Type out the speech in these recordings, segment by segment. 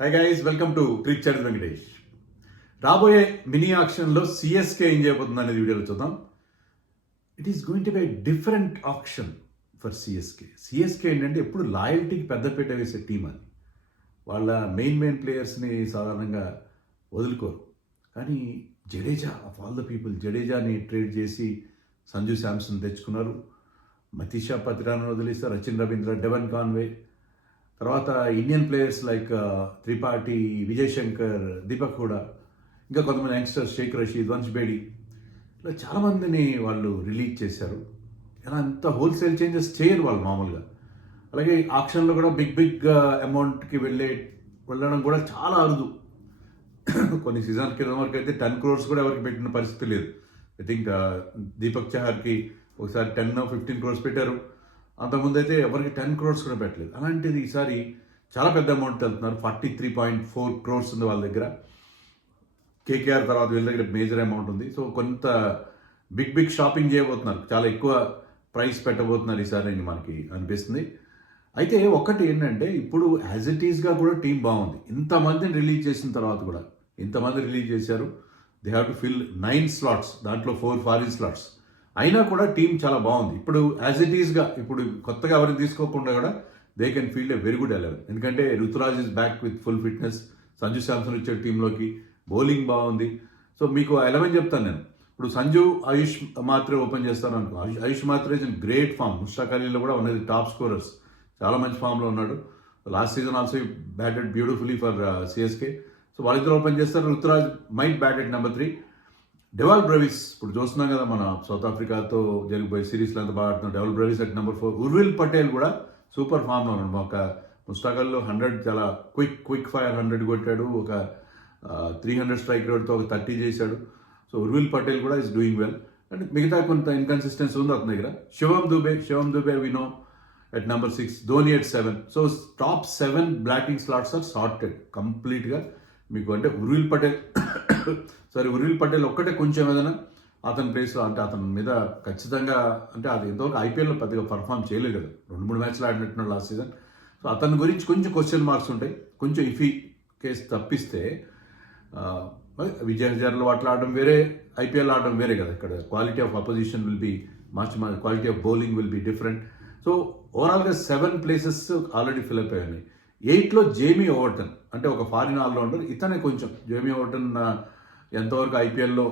Hi guys, welcome to Crick చరిత్ర వెంకటేష్. రాబోయే mini ఆక్షన్లో CSK ఏం చేయబోతుంది అనేది వీడియోలో చూద్దాం. It is going to be different option for CSK ఏంటంటే ఎప్పుడు లాయల్టీకి పెద్దపీట వేసే టీం అది. వాళ్ళ మెయిన్ ప్లేయర్స్ని సాధారణంగా వదులుకోరు. కానీ Jadeja of all the people, జడేజాని ట్రేడ్ చేసి సంజు శాంసన్ తెచ్చుకున్నారు. మతీషా పత్రాన్ని వదిలేస్తారు, సచిన్ రవీంద్ర, డెవన్ కాన్వే, తర్వాత Indian players like Tripathi, Vijay Shankar, Deepak Hooda, ఇంకా కొంతమంది యంగ్స్టర్స్, షేక్ రషీద్, వంశ్ బేడి, ఇలా చాలామందిని వాళ్ళు రిలీజ్ చేశారు. ఇలా అంత హోల్సేల్ చేంజెస్ చేయరు వాళ్ళు మామూలుగా. అలాగే ఆక్షన్లో కూడా బిగ్ అమౌంట్కి వెళ్ళడం కూడా చాలా అరుదు. కొన్ని సీజన్ కింద వరకు అయితే 10 crores కూడా ఎవరికి పెట్టిన పరిస్థితి లేదు. ఐ థింక్ దీపక్ చహర్కి ఒకసారి 10-15 crores పెట్టారు. అంతకుముందు అయితే ఎవరికి 10 crores కూడా పెట్టలేదు. అలాంటిది ఈసారి చాలా పెద్ద అమౌంట్ వెళ్తున్నారు. 43.4 crores ఉంది వాళ్ళ దగ్గర. కేకేఆర్ తర్వాత వీళ్ళ దగ్గర మేజర్ అమౌంట్ ఉంది. సో కొంత బిగ్ షాపింగ్ చేయబోతున్నారు, చాలా ఎక్కువ ప్రైస్ పెట్టబోతున్నారు ఈసారి అని మనకి అనిపిస్తుంది. అయితే ఒకటి ఏంటంటే, ఇప్పుడు యాజ్ ఇట్ ఈస్గా కూడా టీం బాగుంది. ఇంతమందిని రిలీజ్ చేసిన తర్వాత కూడా, ఇంతమంది రిలీజ్ చేశారు. They have to fill 9 slots, దాంట్లో 4 ఫారిన్ స్లాట్స్. అయినా కూడా టీం చాలా బాగుంది. ఇప్పుడు యాజ్ ఇట్ ఈస్గా, ఇప్పుడు కొత్తగా ఎవరిని తీసుకోకుండా కూడా they can field a very good 11. ఎందుకంటే Ruturaj is back with full fitness, Sanju Samson వచ్చే టీంలోకి, బౌలింగ్ బాగుంది. సో మీకు 11 చెప్తాను నేను. ఇప్పుడు సంజు, ఆయుష్ మాత్రే ఓపెన్ చేస్తాను అనుకో. ఆయుష్ మాత్రే is in great form. Mushtaq అలీలో కూడా ఉన్నది టాప్ స్కోరర్స్, చాలా మంచి ఫామ్లో ఉన్నాడు. Last season also batted beautifully for CSK. So వాళ్ళిద్దరు ఓపెన్ చేస్తారు. Ruturaj might batted number 3. డెవాల్ Brevis, ఇప్పుడు చూస్తున్నాం కదా మన సౌత్ ఆఫ్రికాతో జరిగిపోయే సిరీస్లో ఎంత బాగా ఆడుతున్నాం. Dewald Brevis at number 4. Urvil Patel కూడా సూపర్ ఫామ్లో ఉన్నాడు. ఒక ముస్టాకల్లో 100 చాలా క్విక్ ఫైర్ 100 కొట్టాడు. ఒక 300 స్ట్రైక్ రేట్తో ఒక 30 చేశాడు. సో ఉర్విల్ పటేల్ కూడా ఈస్ డూయింగ్ వెల్. అండ్ మిగతా కొంత ఇన్కన్సిస్టెన్సీ ఉంది అతని దగ్గర. శివం దుబే వినో at number 6, Dhoni at 7. So top 7 batting slots are sorted కంప్లీట్గా. మీకు అంటే ఉర్విల్ పటేల్ ఒక్కటే కొంచెం ఏదైనా అతని ప్లేస్లో, అంటే అతని మీద ఖచ్చితంగా, అంటే అది ఎంతవరకు ఐపీఎల్లో పెద్దగా పర్ఫామ్ చేయలేదు కదా, 2-3 మ్యాచ్లు ఆడినట్టున్నాడు లాస్ట్ సీజన్. సో అతని గురించి కొంచెం క్వశ్చన్ మార్క్స్ ఉంటాయి. కొంచెం ఇఫీ కేసు తప్పిస్తే విజయ్ హజార్లో అట్లా ఆడడం వేరే, ఐపీఎల్ ఆడడం వేరే కదా. ఇక్కడ quality of opposition will be much, quality of bowling will be different. So ఓవరాల్గా 7 places ఆల్రెడీ ఫిల్అప్ అయ్యాయి. 8లో జేమీ ఓవర్టన్, అంటే ఒక ఫారిన్ ఆల్రౌండర్. ఇతనే కొంచెం జేమీ ఓవర్టన్ ఎంతవరకు ఐపీఎల్లో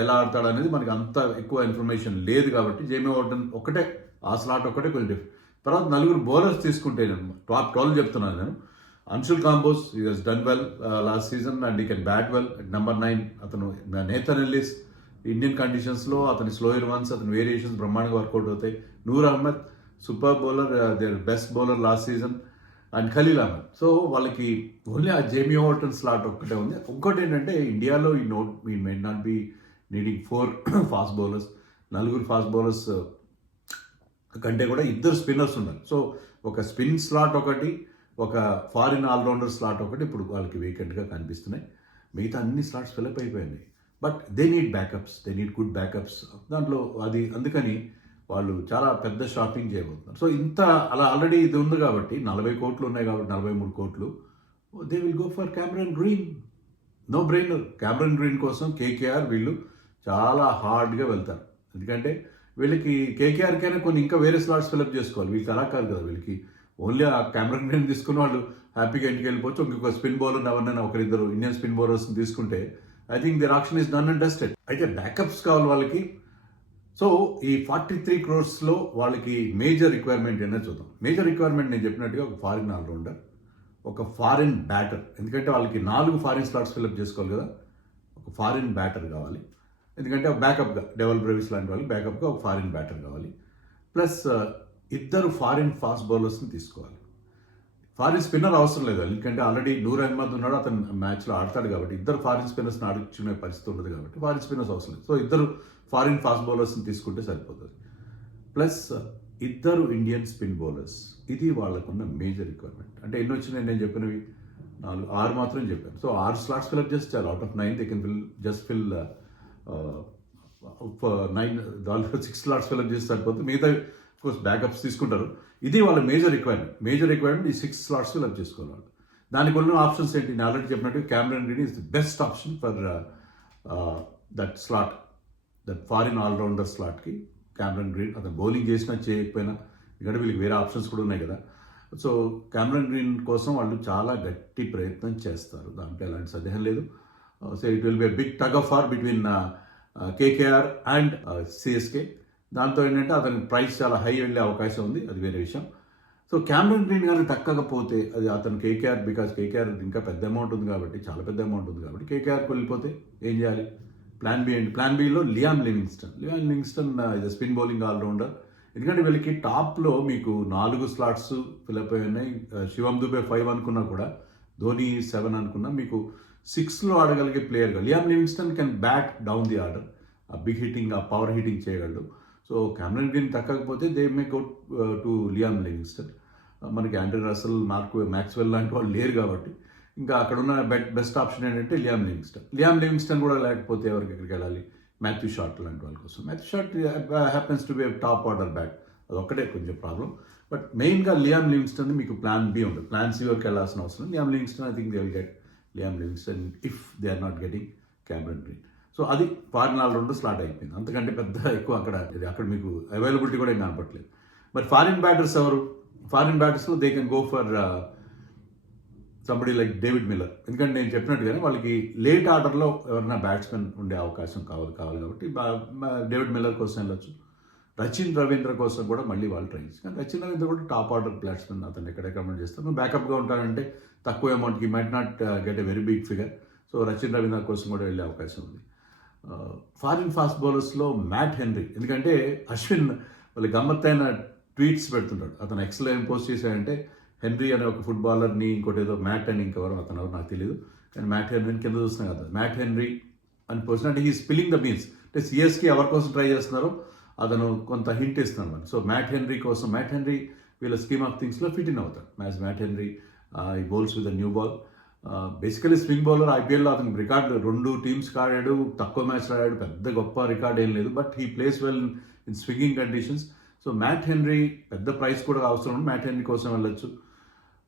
ఎలా ఆడతాడు అనేది మనకి అంత ఎక్కువ ఇన్ఫర్మేషన్ లేదు కాబట్టి జేమీ ఓవర్టన్ ఒకటే, ఆ స్లాట్ ఒకటే కొంచెం డిఫరెంట్. తర్వాత 4 bowlers తీసుకుంటే నేను టాప్ 12 చెప్తున్నాను నేను. Anshul Kamboj, he has done well last season and he can bat well. At number 9 అతను నేథన్ ఎల్లిస్. ఇండియన్ కండిషన్స్లో అతని స్లోయర్ వన్స్, అతని వేరియేషన్స్ బ్రహ్మాండంగా వర్కౌట్ అవుతాయి. Noor Ahmad super bowler, there best bowler last season. And Khaleel Ahmed. So వాళ్ళకి ఓన్లీ ఆ జేమీ ఓవర్టన్ స్లాట్ ఒక్కటే ఉంది. ఇంకోటి ఏంటంటే, ఇండియాలో ఈ may not be needing 4 fast bowlers. 4 fast bowlers కంటే కూడా 2 స్పిన్నర్స్ ఉన్నారు. సో ఒక స్పిన్ స్లాట్ ఒకటి, ఒక ఫారిన్ ఆల్రౌండర్ స్లాట్ ఒకటి ఇప్పుడు వాళ్ళకి వేకెంట్గా కనిపిస్తున్నాయి. మిగతా అన్ని స్లాట్స్ ఫిల్అప్ అయిపోయింది. But they need backups, they need good backups దాంట్లో. అది అందుకని వాళ్ళు చాలా పెద్ద షాపింగ్ చేయబోతున్నారు. సో ఇంత అలా ఆల్రెడీ ఇది ఉంది కాబట్టి, 40 కోట్లు ఉన్నాయి కాబట్టి, 43 కోట్లు, they will go for Cameron Green. No brainer. Cameron Green కోసం కేకేఆర్ వీళ్ళు చాలా హార్డ్గా వెళ్తారు. ఎందుకంటే వీళ్ళకి కేకేఆర్కైనా కొన్ని ఇంకా వేరే స్లాట్స్ ఫిల్అప్ చేసుకోవాలి. వీళ్ళకి అలా కాదు కదా. వీళ్ళకి ఓన్లీ ఆ క్యామరన్ గ్రీన్ తీసుకున్న వాళ్ళు హ్యాపీగా ఇంటికి వెళ్ళిపోవచ్చు. ఇంకొక స్పిన్ బౌలర్ ఎవరినైనా ఒకరిద్దరు ఇండియన్ స్పిన్ బౌలర్స్ని తీసుకుంటే I think their auction is done and dusted. అయితే బ్యాకప్స్ కావాలి వాళ్ళకి. సో ఈ 43 crores వాళ్ళకి మేజర్ రిక్వైర్మెంట్ ఏంటో చూద్దాం. మేజర్ రిక్వైర్మెంట్ నేను చెప్పినట్టుగా ఒక ఫారిన్ ఆల్రౌండర్, ఒక ఫారిన్ బ్యాటర్. ఎందుకంటే వాళ్ళకి 4 ఫారిన్ స్లాట్స్ ఫిల్అప్ చేసుకోవాలి కదా. ఒక ఫారిన్ బ్యాటర్ కావాలి. ఎందుకంటే బ్యాకప్గా డెవల్ బ్రెవిస్ లాంటి వాళ్ళకి బ్యాకప్గా ఒక ఫారిన్ బ్యాటర్ కావాలి. ప్లస్ 2 ఫారిన్ ఫాస్ట్ బౌలర్స్ని తీసుకోవాలి. ఫారిన్ స్పిన్నర్ అవసరం లేదు, ఎందుకంటే ఆల్రెడీ నూర్ అహ్మద్ ఉన్నాడు, అతను మ్యాచ్లో ఆడతాడు కాబట్టి. 2 ఫారిన్ స్పిన్నర్స్ని ఆడుకునే పరిస్థితి ఉండదు కాబట్టి ఫారిన్ స్పిన్నర్స్ అవసరం లేదు. సో 2 ఫారిన్ ఫాస్ట్ బౌలర్స్ని తీసుకుంటే సరిపోతుంది. Plus 2 Indian spin bowlers. ఇది వాళ్ళకున్న మేజర్ రిక్వైర్మెంట్. అంటే ఎన్ని వచ్చినాయి నేను చెప్పినవి? 6 మాత్రం చెప్పాను. సో 6 స్లాట్స్ ఫిల్అప్ చేస్తే చాలు. Out of 9 they can fill 9, 6 slots fill up చేస్తే సరిపోతుంది. మిగతా కోర్స్ బ్యాకప్స్ తీసుకుంటారు. ఇది వాళ్ళ మేజర్ రిక్వైర్మెంట్. ఈ 6 స్లాట్స్ ఫిల్అప్ చేసుకోవాలి. దానికి ఉన్న ఆప్షన్స్ ఏంటి, నేను ఆల్రెడీ చెప్పినట్టు Cameron Green is the best option for that slot, that foreign allrounder స్లాట్కి క్యామరన్ గ్రీన్. అతను బౌలింగ్ చేసినా చేయకపోయినా, ఎందుకంటే వీళ్ళకి వేరే ఆప్షన్స్ కూడా ఉన్నాయి కదా. సో క్యామరన్ గ్రీన్ కోసం వాళ్ళు చాలా గట్టి ప్రయత్నం చేస్తారు, దాంట్లో ఎలాంటి సందేహం లేదు. So it will be a big tug of war between KKR and CSK. దాంతో ఏంటంటే అతని ప్రైస్ చాలా హై వెళ్ళే అవకాశం ఉంది, అది వేరే విషయం. సో క్యామరన్ గ్రీన్ కానీ దక్కకపోతే అది అతను కేకేఆర్, బికాజ్ కేకేఆర్ ఇంకా పెద్ద అమౌంట్ ఉంది కాబట్టి, చాలా పెద్ద అమౌంట్ ఉంది కాబట్టి కేకేఆర్కి వెళ్ళిపోతే ఏం చేయాలి? ప్లాన్ బి ఏంటి? ప్లాన్ బిలో లియామ్ లివింగ్స్టన్ ఇది స్పిన్ బౌలింగ్ ఆల్రౌండర్. ఎందుకంటే వీళ్ళకి టాప్లో మీకు 4 స్లాట్స్ ఫిల్అప్ అయి ఉన్నాయి. శివం దుబే 5 అనుకున్నా కూడా, ధోని 7 అనుకున్నా, మీకు 6లో ఆడగలిగే ప్లేయర్గా Liam Livingstone can bat down the order. ఆ బిగ్ హిట్టింగ్, ఆ పవర్ హిట్టింగ్ చేయగలడు. సో క్యామరన్ గ్రీన్ తక్కకపోతే they may go to Liam Livingstone. మనకి ఆండ్రీ రసల్, మ్యాక్స్వెల్ లాంటి వాళ్ళు లేరు కాబట్టి ఇంకా అక్కడ ఉన్న బెస్ట్ ఆప్షన్ ఏంటంటే లియామ్ లివింగ్స్టన్ కూడా లేకపోతే ఎవరికి ఎక్కడికి వెళ్ళాలి? మాథ్యూ షాట్ లాంటి వాళ్ళ కోసం. Matthew Short happens to be top order bat, అది ఒక్కటే కొంచెం ప్రాబ్లం. బట్ మెయిన్గా లియామ్ లివింగ్స్టన్ మీకు ప్లాన్ బి ఉంటుంది, ప్లాన్ సి వరకు వెళ్ళాల్సిన అవసరం. Liam Livingstone I think they will get Liam Livingstone if they are not getting Cameron Green. So అది ఫారిన్ ఆల్రౌండర్ స్లాట్ అయిపోయింది, అంతకంటే పెద్ద ఎక్కువ అక్కడ మీకు అవైలబిలిటీ కూడా ఏం కనపట్లేదు. మరి ఫారిన్ బ్యాటర్స్ ఎవరు? ఫారిన్ బ్యాటర్స్లో they can go for somebody like David Miller. ఎందుకంటే నేను చెప్పినట్టుగానే వాళ్ళకి లేట్ ఆర్డర్లో ఎవరైనా బ్యాట్స్మెన్ ఉండే అవకాశం కావాలి కాబట్టి డేవిడ్ మిల్లర్ కోసం వెళ్ళొచ్చు. రచిన్ రవీంద్ర కోసం కూడా మళ్ళీ వాళ్ళు ట్రై చేసి, కానీ రచిన్ రవీంద్ర కూడా టాప్ ఆర్డర్ బ్యాట్స్మెన్, అతను ఎక్కడ రికమెండ్ చేస్తాను. బ్యాకప్గా ఉంటానంటే తక్కువ అమౌంట్కి might not get a very big figure. So Rachin Ravindra కోసం కూడా వెళ్ళే అవకాశం ఉంది. ఫారిన్ ఫాస్ట్ బౌలర్స్లో మ్యాట్ హెన్రీ, ఎందుకంటే అశ్విన్ వాళ్ళ గమ్మత్తైన ట్వీట్స్ పెడుతుంటాడు. అతను ఎక్స్లో ఏం పోస్ట్ చేశాడంటే, హెన్రీ అనే ఒక ఫుట్బాలర్ని, ఇంకోటి ఏదో మ్యాట్ అని ఇంకెవరో అతను ఎవరు నాకు తెలియదు, కానీ మ్యాట్ హెన్రీని కింద చూస్తున్నాం కదా, మ్యాట్ హెన్రీ అని పోస్ట్ అంటే హీ స్పిల్లింగ్ ద బీన్స్, అంటే సిఎస్కి ఎవరి కోసం ట్రై చేస్తున్నారో అతను కొంత హింట్ ఇస్తున్నాడు మనకి. సో మ్యాట్ హెన్రీ కోసం, మ్యాట్ హెన్రీ వీళ్ళ స్కీమ్ ఆఫ్ థింగ్స్లో ఫిట్ ఇన్ అవుతాడు. మ్యాట్ హెన్రీ ఈ bowls with new ball, basically swing bowler. ఐపీఎల్లో అతనికి రికార్డు 2 టీమ్స్కి ఆడాడు, తక్కువ మ్యాచ్ ఆడాడు, పెద్ద గొప్ప రికార్డ్ ఏం లేదు, but he plays well in swinging conditions. So Matt Henry పెద్ద ప్రైస్ కూడా అవసరం ఉంది, మ్యాట్ హెన్రీ కోసం వెళ్ళొచ్చు.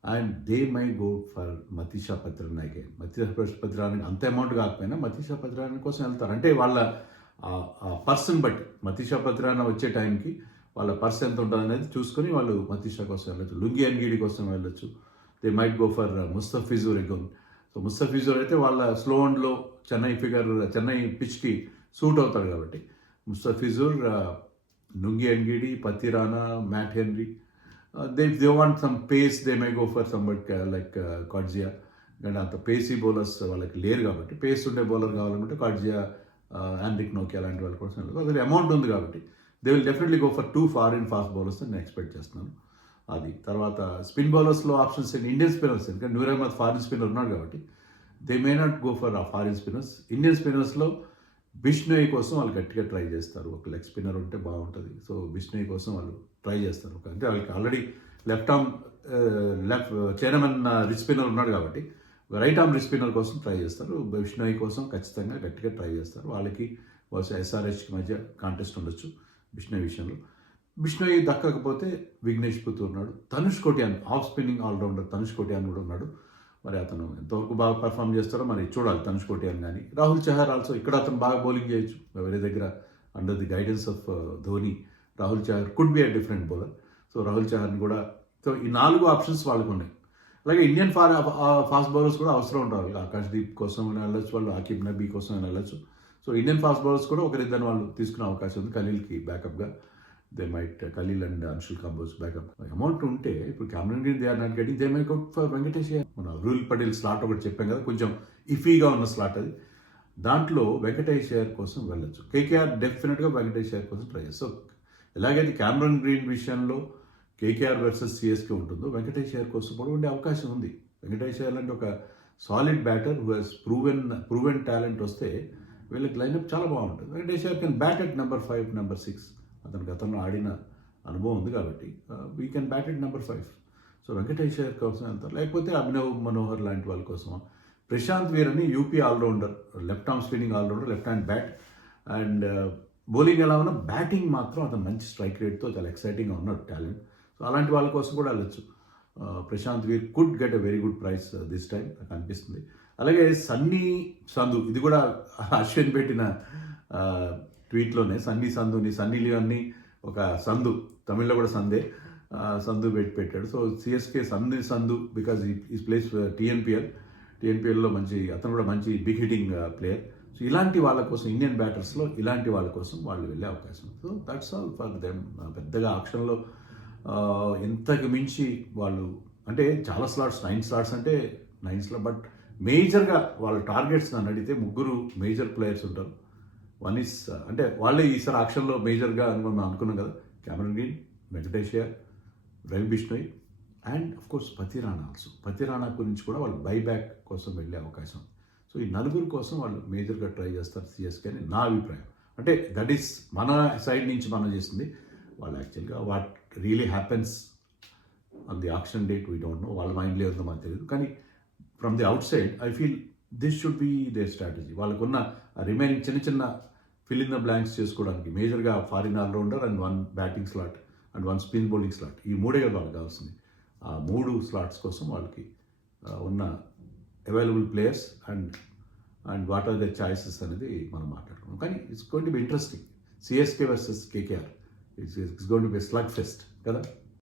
And they may go for Matheesha Pathirana again. Matheesha పత్రానికి అంత అమౌంట్ కాకపోయినా మతీషా పత్రాన్ కోసం వెళ్తారు. అంటే వాళ్ళ పర్సన్ బట్టి, మతీషా పత్రాన్ వచ్చే టైంకి వాళ్ళ పర్స్ ఎంత ఉంటుంది అనేది చూసుకొని వాళ్ళు మతీషా కోసం వెళ్ళొచ్చు, లుంగి అన్గిడి కోసం వెళ్ళొచ్చు. They might go for Mustafizur again. So Mustafizur అయితే వాళ్ళ స్లో అండ్లో చెన్నై పిచ్కి సూట్ అవుతాడు కాబట్టి Mustafizur, Lungi Ngidi, Pathirana, Matt Henry. They want some pace, they may go for somebody like Kadzia. And అంత పేసీ బౌలర్స్ వాళ్ళకి లేరు కాబట్టి, పేస్ ఉండే బౌలర్ కావాలనుకుంటే కాడ్జియా, ఆండ్రిక్ నోకియా లాంటి వాళ్ళ కోసం అదే అమౌంట్ ఉంది కాబట్టి they will definitely go for 2 foreign fast bowlers అని నేను ఎక్స్పెక్ట్ చేస్తున్నాను. అది తర్వాత స్పిన్ బౌలర్స్లో ఆప్షన్స్ ఏంటి? ఇండియన్ స్పిన్నర్స్, ఎందుకంటే నూర్ అహ్మద్ ఫారిన్ స్పిన్నర్ ఉన్నాడు కాబట్టి they may not go for ఆ ఫారిన్ స్పిన్నర్స్. ఇండియన్ స్పిన్నర్స్లో బిష్నోయ్ కోసం వాళ్ళు గట్టిగా ట్రై చేస్తారు, ఒక లెగ్ స్పిన్నర్ ఉంటే బాగుంటుంది. సో బిష్నోయ్ కోసం వాళ్ళు ట్రై చేస్తారు. అంటే వాళ్ళకి already left chinaman rich spinner ఉన్నాడు కాబట్టి రైట్ ఆర్మ్ రిచ్ స్పిన్నర్ కోసం ట్రై చేస్తారు. బిష్నోయ్ కోసం ఖచ్చితంగా గట్టిగా ట్రై చేస్తారు. వాళ్ళకి బహుశా ఎస్ఆర్హెచ్కి మధ్య కాంటెస్ట్ ఉండొచ్చు బిష్నోయ్ విషయంలో. బిష్నోయ్ దక్కకపోతే విఘ్నేష్ పుత్తూర్ ఉన్నాడు. Dhanush Kotian, off spinning allrounder Dhanush Kotian కూడా ఉన్నాడు. మరి అతను ఎంతవరకు బాగా పర్ఫామ్ చేస్తారో మరి చూడాలి ధనుష్ కోటియాన్. కానీ రాహుల్ చహర్ ఆల్సో, ఇక్కడ అతను బాగా బౌలింగ్ చేయొచ్చు వేరే దగ్గర, under the guidance of Dhoni. Rahul Chahar could be a different bowler. So Rahul చహర్ని కూడా, సో ఈ 4 ఆప్షన్స్ వాళ్ళకు ఉన్నాయి. అలాగే ఇండియన్ ఫాస్ట్ బౌలర్స్ కూడా అవసరం ఉంటారు. ఆకాశ్దీప్ కోసం వెళ్ళచ్చు, వాళ్ళు ఆకిబ్ నబీ కోసం వెళ్ళచ్చు. సో ఇండియన్ ఫాస్ట్ బౌలర్స్ కూడా ఒకరిద్దరు వాళ్ళు తీసుకునే అవకాశం ఉంది. ఖలీల్కి బ్యాకప్గా they might, Khaleel and Anshul Kamboj backup. Amount ఉంటే ఇప్పుడు Cameron Green they are not getting, they might go for Venkatesh Iyer. మన రూల్ పటేల్ స్లాట్ ఒకటి చెప్పాం కదా, కొంచెం ఇఫీగా ఉన్న స్లాట్ అది, దాంట్లో వెంకటేష్ అయ్యర్ కోసం వెళ్ళొచ్చు. కేకేఆర్ డెఫినెట్గా వెంకటేష్ అయ్యర్ కోసం ట్రై చేస్తారు. సో ఎలాగైతే క్యామరన్ గ్రీన్ విషయంలో కేకేఆర్ వర్సెస్ సిఎస్కే ఉంటుందో వెంకటేష్ అయ్యర్ కోసం కూడా ఉండే అవకాశం ఉంది. వెంకటేష్ అయ్యర్ అంటే ఒక solid batter who he's proven talent వస్తే వీళ్ళకి లైనప్ చాలా బాగుంటుంది. Venkatesh Iyer can bat at number 5, number 6. అతను గతంలో ఆడిన అనుభవం ఉంది కాబట్టి we can bat at number 5. So Venkatesh Iyer కోసం వెళ్తారు. లేకపోతే అభినవ్ మనోహర్ లాంటి వాళ్ళ కోసం. ప్రశాంత్ వీర్ అని UP allrounder, left arm spinning allrounder, left hand bat. And bowling ఎలా ఉన్నా బ్యాటింగ్ మాత్రం అతను మంచి స్ట్రైక్ రేట్తో చాలా ఎక్సైటింగ్గా ఉన్నాడు, టాలెంట్. సో అలాంటి వాళ్ళ కోసం కూడా వెళ్ళచ్చు. Prashant Veer could get a very good price this time నాకు అనిపిస్తుంది. అలాగే సన్నీ సంధు, ఇది కూడా అశ్విన్ పెట్టిన ట్వీట్లోనే సన్నీ లియోన్ని ఒక సంధు, తమిళ్లో కూడా సందే, సంధు పెట్టాడు. సో సిఎస్కే సంధు బికాజ్ ఈ ప్లేస్ టీఎన్పిఎల్లో అతను కూడా మంచి బిగ్ హిట్టింగ్ ప్లేయర్. సో ఇలాంటి వాళ్ళ కోసం, ఇండియన్ బ్యాటర్స్లో ఇలాంటి వాళ్ళ కోసం వాళ్ళు వెళ్ళే అవకాశం. So that's all for them. పెద్దగా ఆప్షన్లో ఎంతకు మించి వాళ్ళు, అంటే చాలా స్లాట్స్, 9 స్లాట్స్ అంటే 9 స్లాట్, బట్ మేజర్గా వాళ్ళ టార్గెట్స్ నన్ను అడిగితే 3 మేజర్ ప్లేయర్స్ ఉంటారు. వన్ ఈస్, అంటే వాళ్ళే ఈసారి ఆక్షన్లో మేజర్గా మనం అనుకున్నాం కదా, Cameron green, Venkatesh Iyer, Ravi Bishnoi and of course పతి రాణా గురించి కూడా వాళ్ళు బైబ్యాక్ కోసం వెళ్ళే అవకాశం. సో ఈ 4 కోసం వాళ్ళు మేజర్గా ట్రై చేస్తారు సిఎస్కే అని నా అభిప్రాయం. అంటే దట్ ఈస్ మన సైడ్ నుంచి మనం చేసింది. వాళ్ళు యాక్చువల్గా what really happens on the auction date we don't know, వాళ్ళ మైండ్లో ఉందో మనకు తెలియదు. కానీ from the outside I feel this should be their strategy. వాళ్ళకున్న రిమైనింగ్ చిన్న ఫిల్ ఇన్ ద బ్లాంక్స్ చేసుకోవడానికి మేజర్గా foreign allrounder and 1 batting slot and 1 spin bowling slot, ఈ 3 కదా వాళ్ళకి కావాల్సింది. ఆ 3 స్లాట్స్ కోసం వాళ్ళకి ఉన్న available players and what are the choices అనేది మనం మాట్లాడుకున్నాం. కానీ it's going to be interesting. CSK versus KKR, it's going to be slugfest కదా.